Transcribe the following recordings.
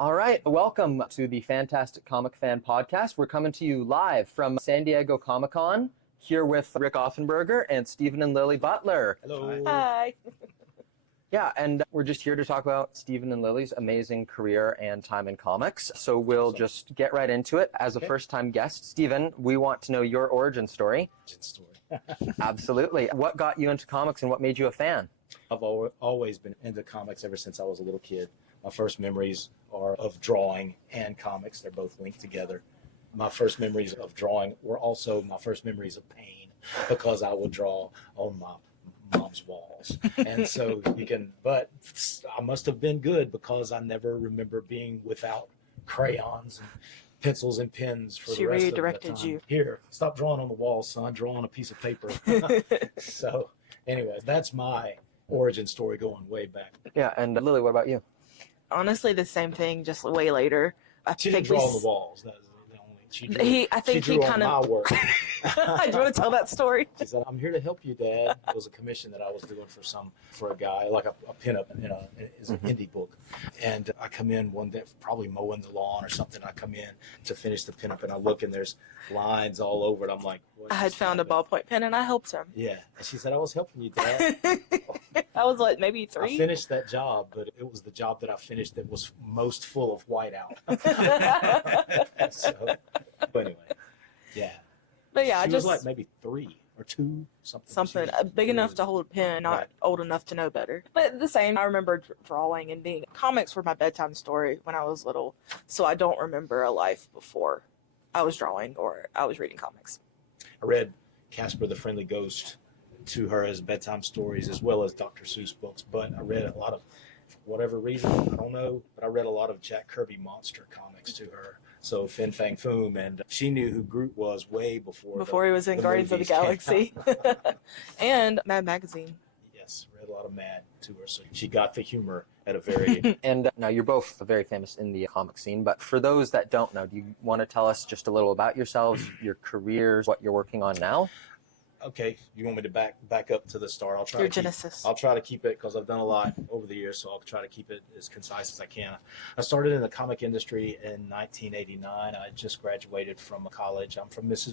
All right, welcome to the Fantastic Comic Fan Podcast. We're coming to you live from San Diego Comic-Con, here with Rick Offenberger and Stephen and Lily Butler. Hello. Hi. Yeah, and we're just here to talk about Stephen and Lily's amazing career and time in comics. So we'll just get right into it. As a first-time guest, Stephen, we want to know your origin story. Absolutely. What got you into comics and what made you a fan? I've always been into comics ever since I was a little kid. My first memories are of drawing and comics. They're both linked together. My first memories of drawing were also my first memories of pain because I would draw on my mom's walls. And so but I must have been good because I never remember being without crayons and pencils and pens for the rest of the time. She redirected you. Here, stop drawing on the wall, son. Draw on a piece of paper. So anyway, that's my origin story going way back. Yeah, and Lily, what about you? Honestly, the same thing, just way later. She didn't draw on the walls. That was the only. She drew on my work. Do you want to tell that story? She said, "I'm here to help you, Dad." It was a commission that I was doing for a guy, like a pinup, it's an indie book. And I come in one day, probably mowing the lawn or something. I come in to finish the pinup, and I look, and there's lines all over it. I'm like, what I had found a ballpoint pen, and I helped him. Yeah, and she said, "I was helping you, Dad." I was like, maybe 3? I finished that job, but it was the job that I finished that was most full of whiteout. So, but anyway, yeah. But yeah, She was like maybe 3 or 2, something. Big enough to hold a pen, not old enough to know better. But the same, I remember drawing and comics were my bedtime story when I was little, so I don't remember a life before I was drawing or I was reading comics. I read Casper the Friendly Ghost to her as bedtime stories, as well as Dr. Seuss books, but I read a lot of, for whatever reason, I don't know, but I read a lot of Jack Kirby monster comics to her. So Fin Fang Foom, and she knew who Groot was way before He was in Guardians of the Galaxy. And Mad Magazine. Yes, read a lot of Mad to her, so she got the humor at a very... And now you're both very famous in the comic scene, but for those that don't know, do you want to tell us just a little about yourselves, your careers, what you're working on now? Okay, you want me to back up to the start? Genesis. I'll try to keep it, because I've done a lot over the years, so I'll try to keep it as concise as I can. I started in the comic industry in 1989. I just graduated from college.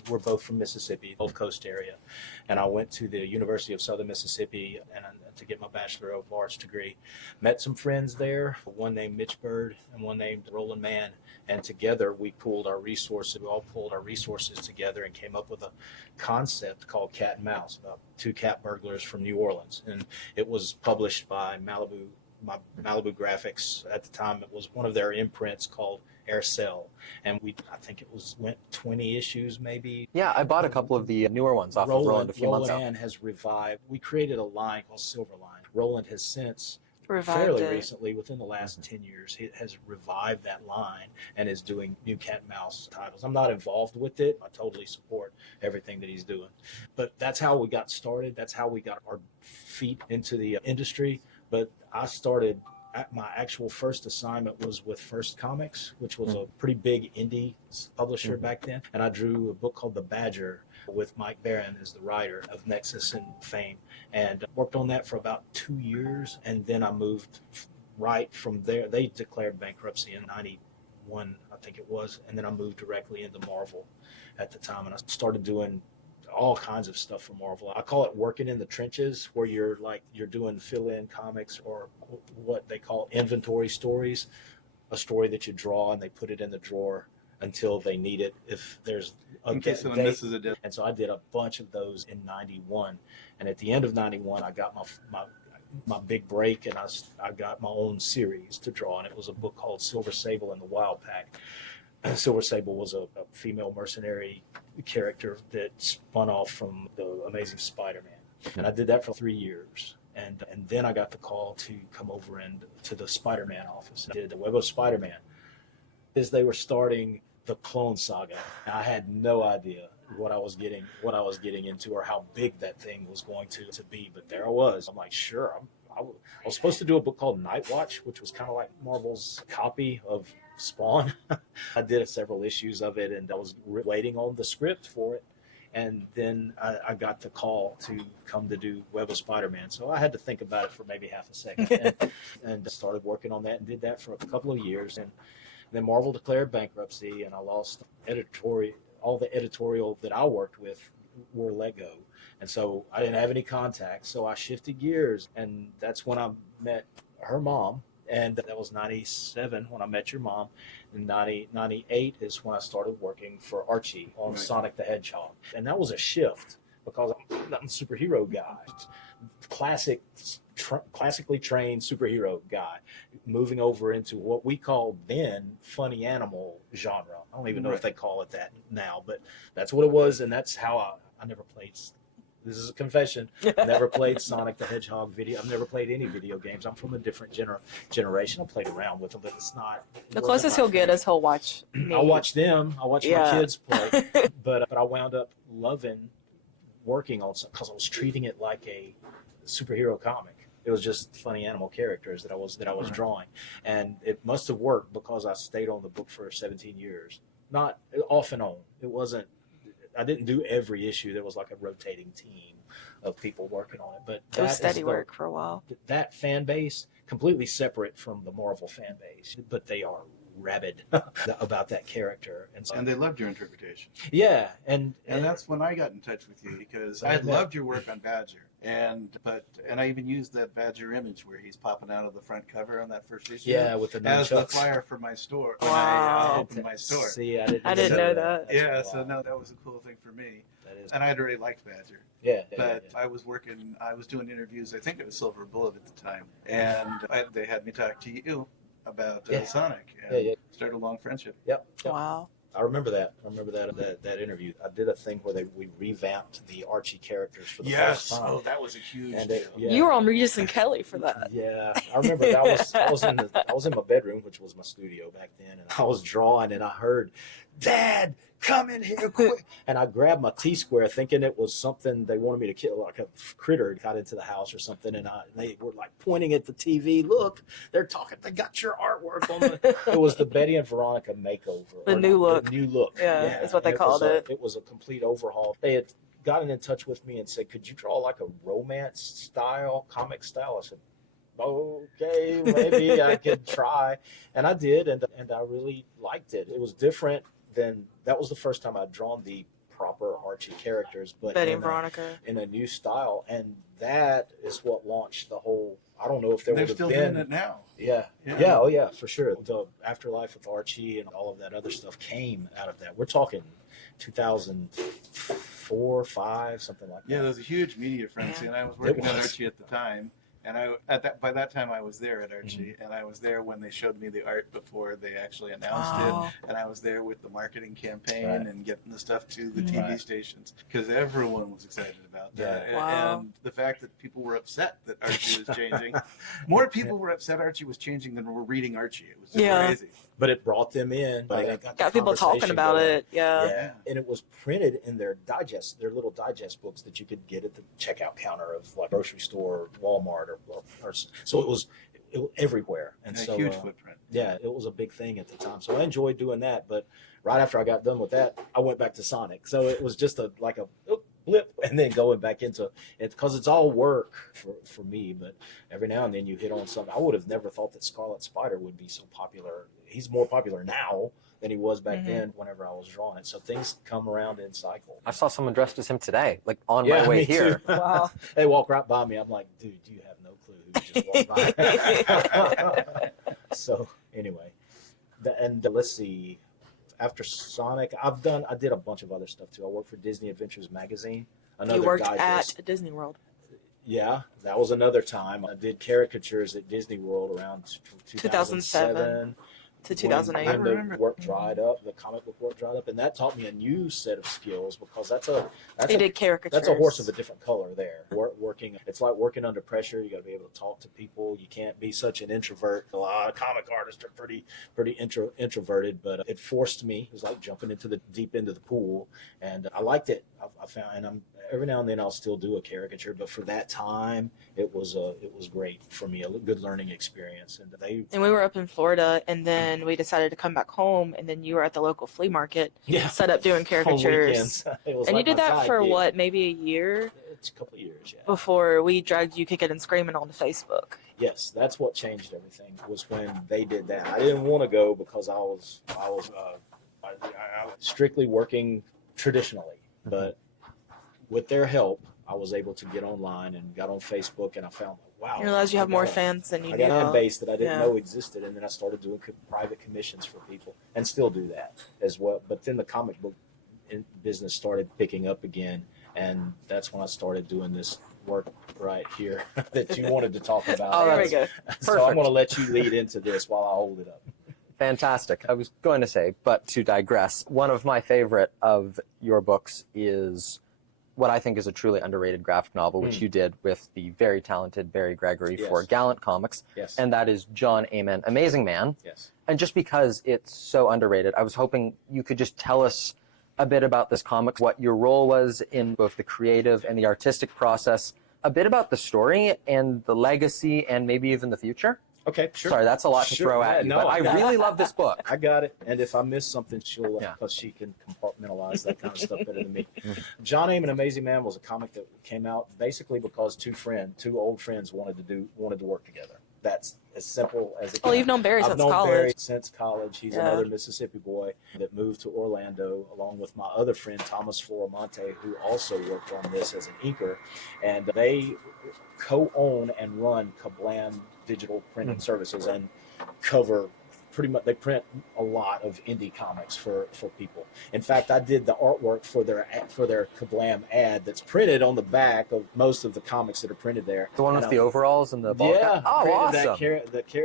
We're both from Mississippi, Gulf Coast area, and I went to the University of Southern Mississippi to get my Bachelor of Arts degree. Met some friends there, one named Mitch Bird and one named Roland Mann, and together we all pulled our resources together and came up with a concept called Cat and Mouse, about 2 cat burglars from New Orleans. And it was published by Malibu Graphics. At the time, it was one of their imprints called Aircel. And I think it went 20 issues maybe. Yeah, I bought a couple of the newer ones off of Roland a few months ago. Roland has revived. We created a line called Silverline. Roland has since recently, within the last 10 years, he has revived that line and is doing new cat and mouse titles. I'm not involved with it. I totally support everything that he's doing. But that's how we got started. That's how we got our feet into the industry. But I started, my actual first assignment was with First Comics, which was a pretty big indie publisher back then. And I drew a book called The Badger with Mike Barron as the writer of Nexus and Fame, and worked on that for about 2 years. And then I moved right from there. They declared bankruptcy in 91, I think it was. And then I moved directly into Marvel at the time. And I started doing all kinds of stuff for Marvel. I call it working in the trenches, where you're doing fill-in comics, or what they call inventory stories, a story that you draw and they put it in the drawer until they need it if there's in case someone misses a deal. And so I did a bunch of those in 91, and at the end of 91 I got my big break, and I got my own series to draw, and it was a book called Silver Sable and the Wild Pack. Silver Sable was a female mercenary character that spun off from the Amazing Spider-Man, and I did that for 3 years. And then I got the call to come over to the Spider-Man office. I did the Web of Spider-Man. As they were starting the Clone Saga, I had no idea what I was getting into, or how big that thing was going to be. But there I was. I'm like, sure. I was supposed to do a book called Night Watch, which was kind of like Marvel's copy of Spawn. I did several issues of it, and I was waiting on the script for it. And then I got the call to come to do Web of Spider-Man. So I had to think about it for maybe half a second and started working on that and did that for a couple of years. And then Marvel declared bankruptcy, and I lost all the editorial that I worked with were let go. And so I didn't have any contacts. So I shifted gears, and that's when I met her mom. And that was 97 when I met your mom. And 98 is when I started working for Archie on Sonic the Hedgehog. And that was a shift because I'm a superhero guy, classically trained superhero guy, moving over into what we call then funny animal genre. I don't even know if they call it that now, but that's what it was. And that's how I never played. This is a confession. I never played Sonic the Hedgehog video. I've never played any video games. I'm from a different generation. I played around with them, but it's not. The closest he'll get is he'll watch me. I watch them. I watch my kids play. But I wound up loving working on something because I was treating it like a superhero comic. It was just funny animal characters that I was drawing, and it must have worked because I stayed on the book for 17 years. Not off and on. It wasn't. I didn't do every issue. There was like a rotating team of people working on it. But it was steady work for a while. That fan base, completely separate from the Marvel fan base, but they are rabid about that character. And they loved your interpretation. Yeah. And that's when I got in touch with you, because I loved your work on Badger. And I even used that Badger image where he's popping out of the front cover on that first issue. Yeah, with the nunchucks. As the flyer for my store. Wow. I opened my store. See, I didn't know that. Yeah, so no, that was a cool thing for me. That is. And I had already liked Badger. Yeah. But I was doing interviews, I think it was Silver Bullet at the time. And they had me talk to you about Sonic. And started a long friendship. Yep. Wow. I remember that. That interview. I did a thing where we revamped the Archie characters for the first time. Oh, that was a huge deal. You were on Regis and Kelly for that. Yeah, I remember that I was in my bedroom, which was my studio back then, and I was drawing, and I heard, "Dad, come in here quick!" And I grabbed my T-square, thinking it was something they wanted me to kill, like a critter got into the house or something, and they were like pointing at the TV. Look, they're talking. They got your artwork on the. It was the Betty and Veronica makeover. The new look. The new look. Yeah, that's what they called it. It was a complete overhaul. They had gotten in touch with me and said, "Could you draw like a romance style, comic style?" I said, "Okay, maybe I could try," and I did, and I really liked it. It was different than that was the first time I'd drawn the proper Archie characters, but Betty and Veronica in a new style, and that is what launched the whole. I don't know if there would have been. They're still doing it now. Yeah, oh yeah, for sure. The Afterlife with Archie and all of that other stuff came out of that. We're talking 2004, 5, something like that. Yeah, there was a huge media frenzy, and I was working at Archie at the time. And by that time I was there at Archie, and I was there when they showed me the art before they actually announced it, and I was there with the marketing campaign and getting the stuff to the TV stations, because everyone was excited about that. And the fact that people were upset that Archie was changing, more people were upset Archie was changing than were reading Archie. It was just crazy. But it brought them in. Got people talking about it. Yeah. And it was printed in their little digest books that you could get at the checkout counter of like grocery store, Walmart, or so it was everywhere. And so a huge footprint. Yeah, it was a big thing at the time. So I enjoyed doing that. But right after I got done with that, I went back to Sonic. So it was just like a blip, and then going back into it, because it's all work for me. But every now and then you hit on something. I would have never thought that Scarlet Spider would be so popular. He's more popular now than he was back then whenever I was drawing it. So things come around in cycle. I saw someone dressed as him today, like on my way here. Wow. They walk right by me. I'm like, dude, you have no clue who just walked by. So anyway, and let's see. After Sonic, I did a bunch of other stuff too. I worked for Disney Adventures magazine. You worked at Disney World. Yeah, that was another time. I did caricatures at Disney World around 2007 to 2008. When the work dried up, the comic book work dried up, and that taught me a new set of skills, because did caricatures. That's a horse of a different color there. Working, it's like working under pressure. You got to be able to talk to people. You can't be such an introvert. A lot of comic artists are pretty introverted, but it forced me. It was like jumping into the deep end of the pool, and I liked it. I found, and every now and then I'll still do a caricature, but for that time, it was great for me, a good learning experience. And we were up in Florida, and then we decided to come back home, and then you were at the local flea market, set up doing caricatures. And you did that for what, maybe a year? It's a couple of years, yeah. Before we dragged you kicking and screaming onto Facebook. Yes, that's what changed everything, was when they did that. I didn't want to go because I was strictly working traditionally, but with their help, I was able to get online and got on Facebook, and I found, wow. You realize you have more fans than you knew. I got a base that I didn't know existed, and then I started doing private commissions for people, and still do that as well. But then the comic book business started picking up again, and that's when I started doing this work right here that you wanted to talk about. Oh, there we go. So I'm going to let you lead into this while I hold it up. Fantastic. I was going to say, but to digress, one of my favorite of your books is what I think is a truly underrated graphic novel, which you did with the very talented Barry Gregory for Gallant Comics. Yes. And that is John Amen, Amazing Man. Yes. And just because it's so underrated, I was hoping you could just tell us a bit about this comic, what your role was in both the creative and the artistic process, a bit about the story and the legacy and maybe even the future. Okay, sure. Sorry, that's a lot to throw at you, but I really love this book. I got it. And if I miss something, she'll, because she can compartmentalize that kind of stuff better than me. John Amen, Amazing Man was a comic that came out basically because two old friends wanted to work together. That's as simple as it can. Well, you've known Barry since college. I've known Barry since college. He's another Mississippi boy that moved to Orlando along with my other friend, Thomas Floramonte, who also worked on this as an inker. And they co-own and run Kablam Digital Printing Services and cover pretty much, they print a lot of indie comics for people. In fact, I did the artwork for their Kablam ad that's printed on the back of most of the comics that are printed there. The one with the overalls and the ball cap? Oh, awesome.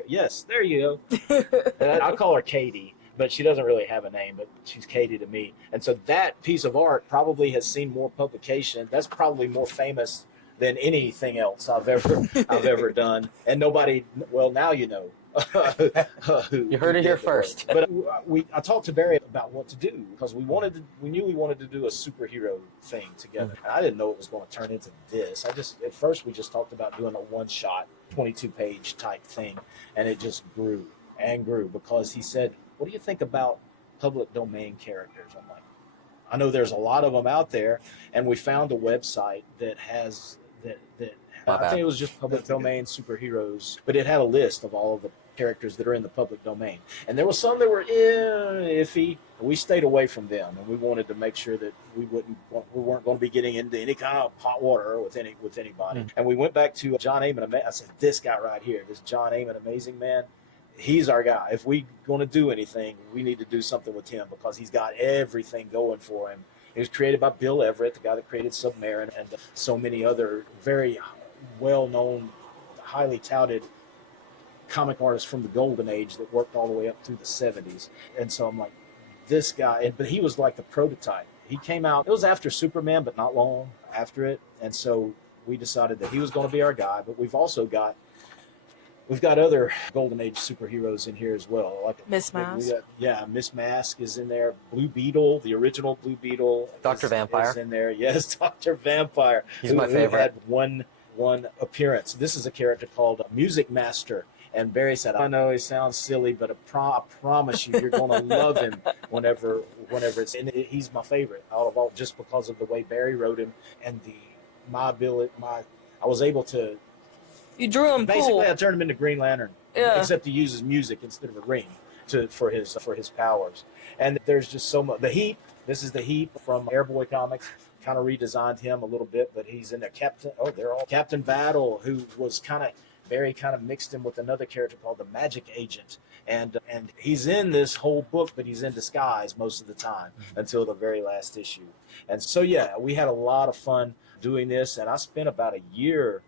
Yes, there you go. I call her Katie, but she doesn't really have a name, but she's Katie to me. And so that piece of art probably has seen more publication. That's probably more famous than anything else I've ever done. And nobody, well, now you know. You heard it here first. But I talked to Barry about what to do because we knew we wanted to do a superhero thing together. And I didn't know it was going to turn into this. At first we just talked about doing a one-shot 22-page type thing, and it just grew and grew because he said, "What do you think about public domain characters?" I'm like, I know there's a lot of them out there, and we found a website that has that I think it was just public domain superheroes, but it had a list of all of the characters that are in the public domain. And there were some that were iffy. We stayed away from them, and we wanted to make sure that we weren't going to be getting into any kind of hot water with anybody. And we went back to John Amen. I said, this guy right here, this John Amen, Amazing Man, he's our guy. If we're going to do anything, we need to do something with him because he's got everything going for him. It was created by Bill Everett, the guy that created Submarine, and so many other very well-known, highly touted comic artists from the golden age that worked all the way up through the 70s. And so I'm like, this guy, but he was like the prototype. He came out, it was after Superman, but not long after it. And so we decided that he was going to be our guy, but we've got other golden age superheroes in here as well. Like Miss Mask. Miss Mask is in there. Blue Beetle, the original Blue Beetle. Dr. Vampire is in there. Yes, Dr. Vampire. He's my favorite. Who had one appearance. This is a character called Music Master. And Barry said, I know he sounds silly, but I promise you, you're going to love him whenever it's, and he's my favorite out of all, just because of the way Barry wrote him and I was able to, you drew him basically cool. I turned him into Green Lantern, except he uses music instead of a ring for his powers. And there's just so much. The Heap, this is the Heap from Airboy Comics. Kind of redesigned him a little bit, but he's in there. Captain Battle, who was Barry kind of mixed him with another character called the Magic Agent. And he's in this whole book, but he's in disguise most of the time until the very last issue. And so, we had a lot of fun doing this. And I spent about a year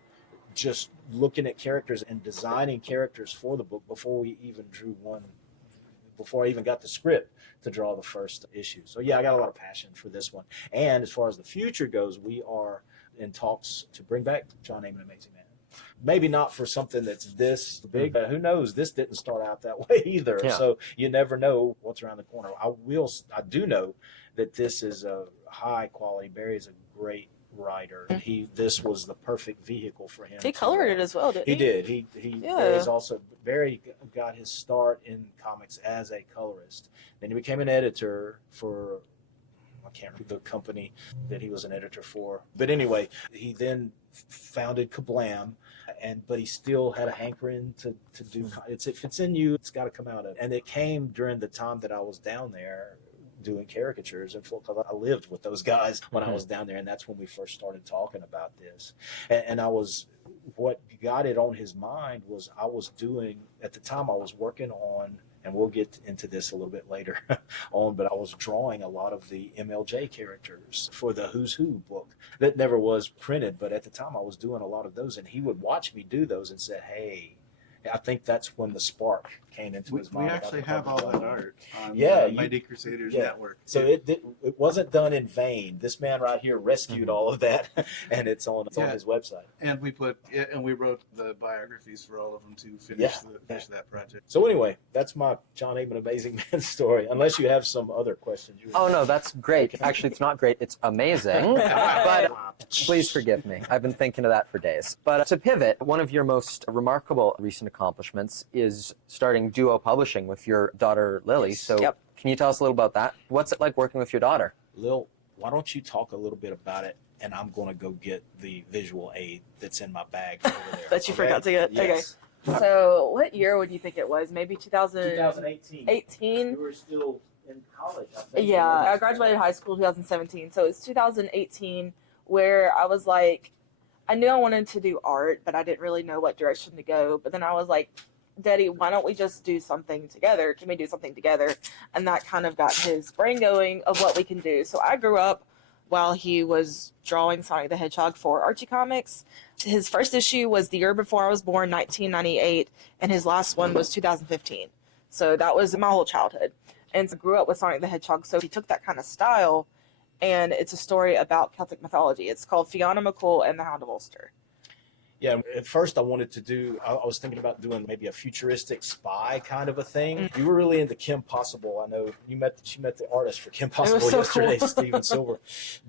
just looking at characters and designing characters for the book before I even got the script to draw the first issue. So I got a lot of passion for this one. And as far as the future goes, we are in talks to bring back John Amen, Amazing Man. Maybe not for something that's this big, but who knows? This didn't start out that way either. Yeah. So you never know what's around the corner. I do know that this is a high quality. Barry is a great writer. This was the perfect vehicle for him. He colored it as well, didn't he? He did. He is also got his start in comics as a colorist. Then he became an editor for, I can't remember the company that he was an editor for. But anyway, he then founded Kablam, but he still had a hankering to do. If it's in you, it's got to come out of it. And it came during the time that I was down there doing caricatures, and I lived with those guys when I was down there, and that's when we first started talking about this. And what got it on his mind was I was working on, and we'll get into this a little bit later on, but I was drawing a lot of the MLJ characters for the Who's Who book that never was printed, but at the time I was doing a lot of those, and he would watch me do those and say, hey, I think that's when the spark came into his mind. We actually have all that art on Mighty Crusaders Network. So it wasn't done in vain. This man right here rescued all of that, and it's on his website. And we wrote the biographies for all of them to finish that project. So anyway, that's my John Heyman Amazing Man story. Unless you have some other questions. Oh no, that's great. Actually, it's not great. It's amazing. But please forgive me. I've been thinking of that for days. But to pivot, one of your most remarkable recent accomplishments is starting duo publishing with your daughter Lily. So can you tell us a little about that? What's it like working with your daughter? Lil, why don't you talk a little bit about it, and I'm going to go get the visual aid that's in my bag over there. That you forgot to get? Yes. Okay. So what year would you think it was? Maybe 2018. 18? You were still in college, I think. Yeah, I graduated high school 2017. So it's 2018 where I was like, I knew I wanted to do art, but I didn't really know what direction to go. But then I was like, Daddy, why don't we just do something together? Can we do something together? And that kind of got his brain going of what we can do. So I grew up while he was drawing Sonic the Hedgehog for Archie Comics. His first issue was the year before I was born, 1998, and his last one was 2015. So that was my whole childhood. And so I grew up with Sonic the Hedgehog, so he took that kind of style, and it's a story about Celtic mythology. It's called Fiona McCool and the Hound of Ulster. Yeah, at first I wanted to do, I was thinking about doing maybe a futuristic spy kind of a thing. You were really into Kim Possible. I know she met the artist for Kim Possible yesterday, cool. Steven Silver.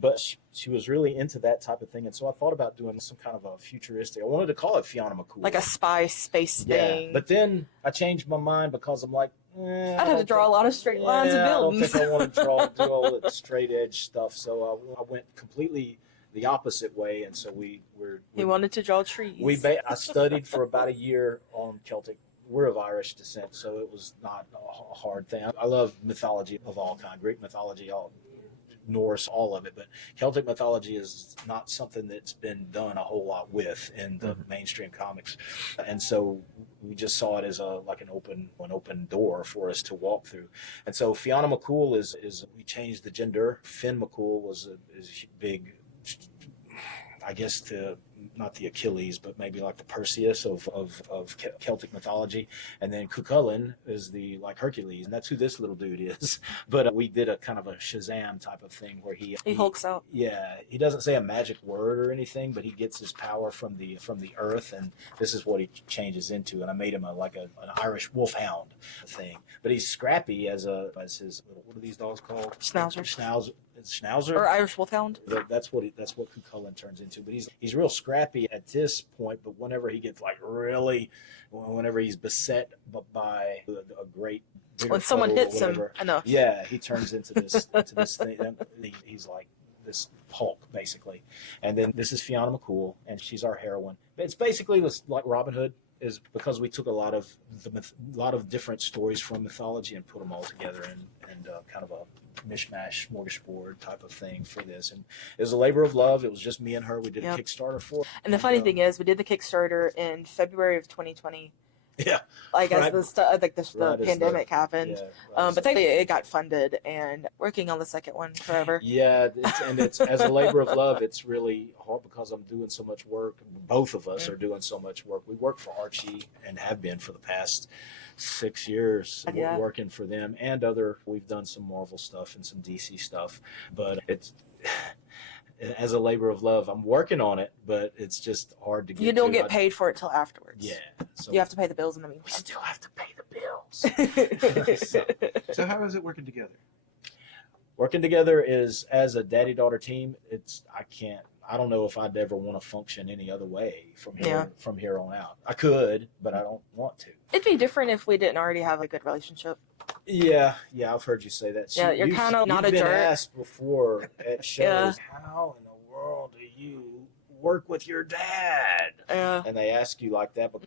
But she was really into that type of thing. And so I thought about doing some kind of a futuristic, I wanted to call it Fiona McCool. Like a spy space thing. But then I changed my mind because I'm like, I'd have to draw a lot of straight lines and buildings. I don't think I want to do all the straight edge stuff. So I went completely the opposite way, and so he wanted to draw trees. I studied for about a year on Celtic. We're of Irish descent, so it was not a hard thing. I love mythology of all kind, Greek mythology, Norse, all of it, but Celtic mythology is not something that's been done a whole lot with in the mainstream comics, and so we just saw it as an open door for us to walk through. And so Fiona McCool is we changed the gender. Finn McCool is big, I guess, not the Achilles, but maybe like the Perseus of Celtic mythology. And then Cuchulainn is the like Hercules, and that's who this little dude is. But we did a kind of a Shazam type of thing where he hulks out. Yeah, he doesn't say a magic word or anything, but he gets his power from the earth, and this is what he changes into. And I made him an Irish wolfhound thing. But he's scrappy as his what are these dogs called? Schnauzer or Irish wolfhound. That's what Cuchulainn turns into. But he's real scrappy at this point. But whenever he gets whenever he's beset by a great, when someone hits him enough, he turns into this thing. He's like this Hulk basically. And then this is Fiona McCool, and she's our heroine. It's basically like Robin Hood. Is because we took a lot of different stories from mythology and put them all together and kind of a mishmash smorgasbord type of thing for this. And it was a labor of love. It was just me and her. We did a Kickstarter for it. And the funny thing is, we did the Kickstarter in February of 2020. Yeah. As the pandemic happened. But thankfully it got funded, and working on the second one forever. Yeah, it's as a labor of love, it's really hard because I'm doing so much work. Both of us are doing so much work. We work for Archie and have been for the past 6 years, working for them and we've done some Marvel stuff and some DC stuff, but it's as a labor of love. I'm working on it, but it's just hard to get. You don't get paid for it till afterwards. Yeah, so you have to pay the bills in the meantime. We still have to pay the bills. So how is it working together? Working together is as a daddy-daughter team. I don't know if I'd ever want to function any other way from here on out. I could, but I don't want to. It'd be different if we didn't already have a good relationship. Yeah, I've heard you say that. Yeah, you're kind of not a jerk. You've been asked before at shows, how in the world do you work with your dad? Yeah. And they ask you like that, but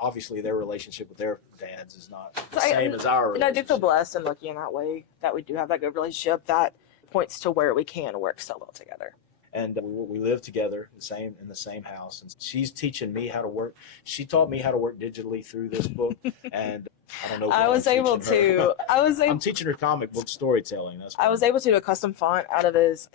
obviously their relationship with their dads is not the same as our relationship. And I do feel blessed and lucky in that way that we do have that good relationship that points to where we can work so well together. And we live together in the same house. And she's teaching me how to work. She taught me how to work digitally through this book. And I don't know. I'm teaching her comic book storytelling. I was able to do a custom font out of his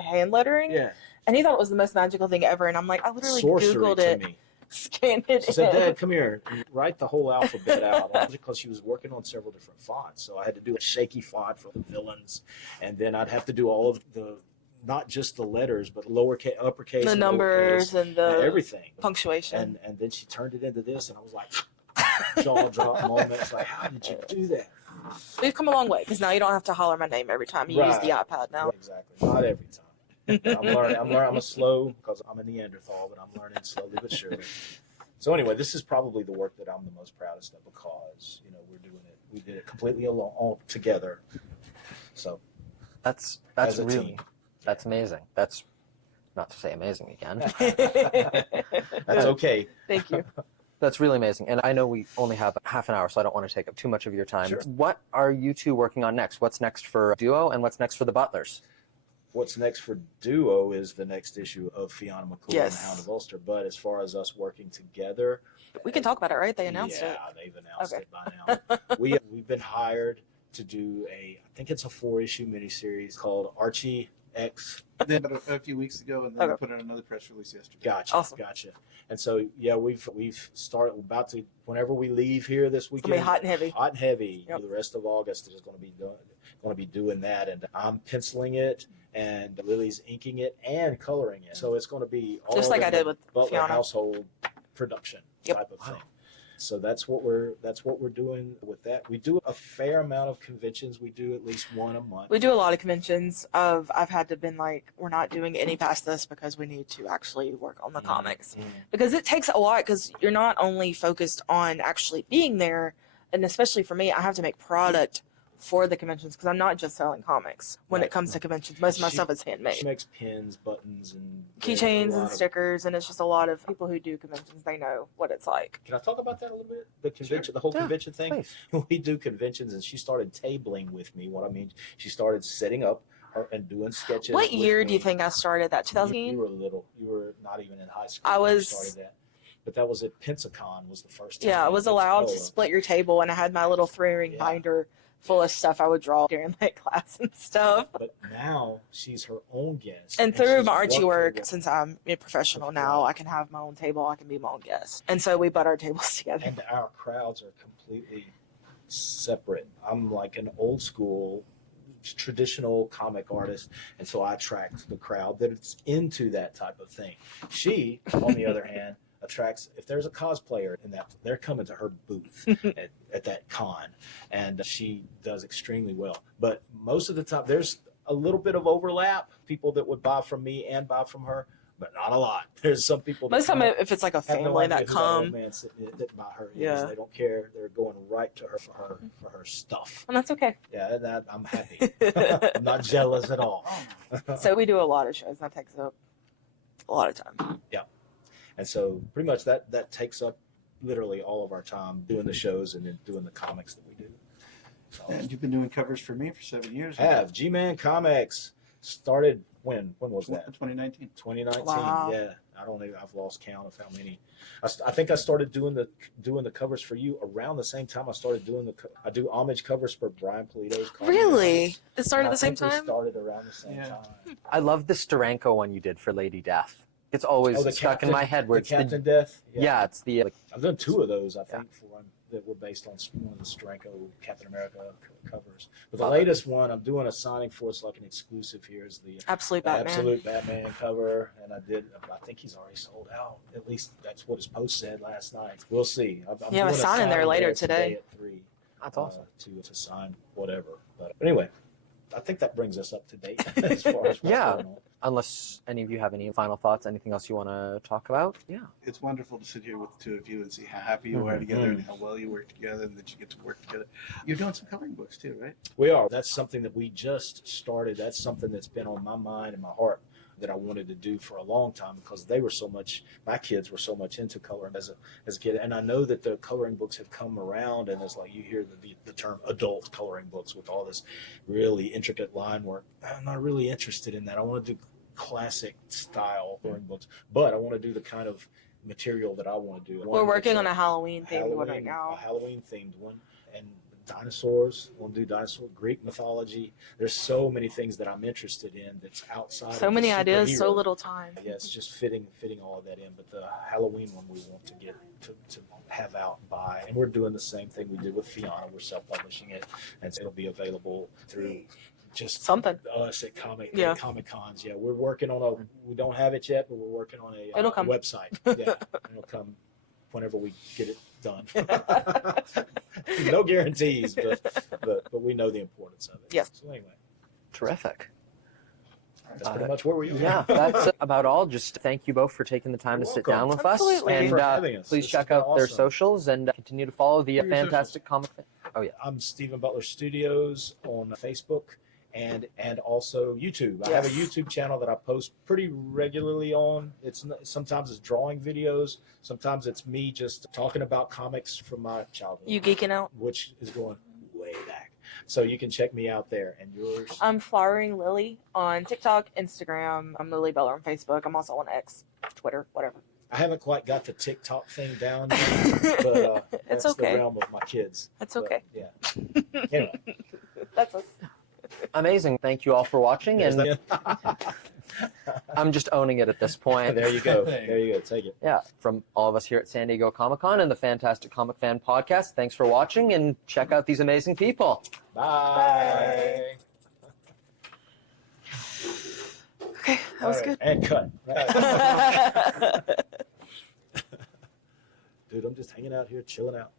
hand lettering. Yeah. And he thought it was the most magical thing ever. And I'm like, I literally Googled it. Scanned it. She said, Dad, come here and write the whole alphabet out, because she was working on several different fonts. So I had to do a shaky font for the villains, and then I'd have to do all of the, not just the letters, but lowercase, uppercase, the numbers and the everything, punctuation. And then she turned it into this, and I was like, jaw drop moments. Like, how did you do that? We've come a long way because now you don't have to holler my name every time you use the iPad now. Exactly, not every time. I'm learning. I'm a slow, because I'm a Neanderthal, but I'm learning slowly but surely. So anyway, this is probably the work that I'm the most proudest of, because we're doing it. We did it completely alone, all together. So that's really that's amazing. That's not to say amazing again. That's okay. Thank you. That's really amazing. And I know we only have half an hour, so I don't want to take up too much of your time. Sure. What are you two working on next? What's next for Duo, and what's next for the Butlers? What's next for Duo is the next issue of Fiona McCool and the Hound of Ulster. But as far as us working together, we can talk about it, right? They announced it. Yeah, they've announced it by now. We've been hired to do I think it's a 4-issue miniseries called Archie X. They did a few weeks ago, and then we put out another press release yesterday. Gotcha. Awesome. Gotcha. And so we've started about to, whenever we leave here this weekend. It's gonna be hot and heavy. Hot and heavy. Yep. The rest of August is going to be doing that, and I'm penciling it, and Lily's inking it and coloring it. So it's going to be all just like I did with Butler Fiona. household production type of thing. So that's what we're doing with that. We do a fair amount of conventions. We do at least one a month. We do a lot of conventions. I've had to been like, we're not doing any past this because we need to actually work on the comics, because it takes a lot, because you're not only focused on actually being there, and especially for me, I have to make product for the conventions, because I'm not just selling comics when it comes to conventions. Most of my stuff is handmade. She makes pins, buttons, and keychains and stickers, and it's just a lot of people who do conventions. They know what it's like. Can I talk about that a little bit? The convention, the whole convention thing. Please. We do conventions, and she started tabling with me. What I mean, she started setting up and doing sketches. What year do you think I started that? 2000? You were little. You were not even in high school. I when you was. started that. But that was at Pensacon. Was the first time. Yeah, I was allowed to split your table, and I had my little 3-ring binder full of stuff I would draw during that class and stuff. But now she's her own guest. And through my Archie work, since I'm a professional now, I can have my own table. I can be my own guest. And so we butt our tables together. And our crowds are completely separate. I'm like an old school, traditional comic artist. And so I attract the crowd that's into that type of thing. She, on the other hand, attracts, if there's a cosplayer in that, they're coming to her booth at that con, and she does extremely well. But most of the time, there's a little bit of overlap, people that would buy from me and buy from her, but not a lot. There's some people most of the time, if it's like a family that come, that buy her, they don't care. They're going right to her for her stuff, and that's okay. Yeah, that I'm happy. I'm not jealous at all. So we do a lot of shows. That takes up a lot of time. Yeah. And so pretty much that takes up literally all of our time doing the shows and then doing the comics that we do. So, and you've been doing covers for me for 7 years. G-Man Comics started when was that? 2019. 2019. Wow. Yeah. I don't know. I've lost count of how many. I think I started doing the covers for you around the same time I started doing I do homage covers for Brian Polito's comics. Really? It started at the same time? We started around the same time. I love the Steranko one you did for Lady Death. It's always stuck in my head where it's Captain Death. Yeah, it's the. I've done 2 of those, I think, that were based on one of the Steranko Captain America covers. But the latest one, I'm doing a signing for. It's like an exclusive here. Is the Absolute Batman cover, and I think he's already sold out. At least that's what his post said last night. We'll see. I'm you have a signing there later today. At 3. That's awesome. To sign whatever. But anyway. I think that brings us up to date as far as what's going on. Unless any of you have any final thoughts, anything else you want to talk about? Yeah. It's wonderful to sit here with the two of you and see how happy you are together and how well you work together and that you get to work together. You're doing some coloring books too, right? We are. That's something that we just started. That's something that's been on my mind and my heart that I wanted to do for a long time because my kids were so much into coloring as a kid. And I know that the coloring books have come around, and it's like you hear the term adult coloring books with all this really intricate line work. I'm not really interested in that. I want to do classic style coloring books, but I want to do the kind of material that I want to do. We're working on a Halloween themed one right now. A Halloween themed one. And dinosaurs. We'll do dinosaur, Greek mythology. There's so many things that I'm interested in that's outside. So many ideas, so little time. Yeah, it's just fitting all of that in. But the Halloween one we want to get to have out by, and we're doing the same thing we did with Fiona. We're self-publishing it, and it'll be available through just something us at Comic Cons. Yeah, we're working on we don't have it yet, but we're working on a website. Yeah, it'll come whenever we get it done. No guarantees, but we know the importance of it. Yes. So anyway. Terrific. That's pretty much where we are. Yeah, that's about all. Just thank you both for taking the time to sit down with us. Absolutely. And please check out their socials and continue to follow the fantastic comic. Oh, yeah. I'm Stephen Butler Studios on Facebook and also YouTube. I have a YouTube channel that I post pretty regularly on. Sometimes it's drawing videos. Sometimes it's me just talking about comics from my childhood. You geeking out? Which is going way back. So you can check me out there. And yours? I'm Flowering Lily on TikTok, Instagram. I'm Lily Butler on Facebook. I'm also on X, Twitter, whatever. I haven't quite got the TikTok thing down yet, but it's that's okay. the realm of my kids. That's okay. But, yeah. Anyway. That's us. Amazing. Thank you all for watching. And I'm just owning it at this point. There you go. There you go. Take it. Yeah. From all of us here at San Diego Comic-Con and the Fantastic Comic Fan Podcast, thanks for watching and check out these amazing people. Bye. Okay, that was good. And cut. Dude, I'm just hanging out here, chilling out.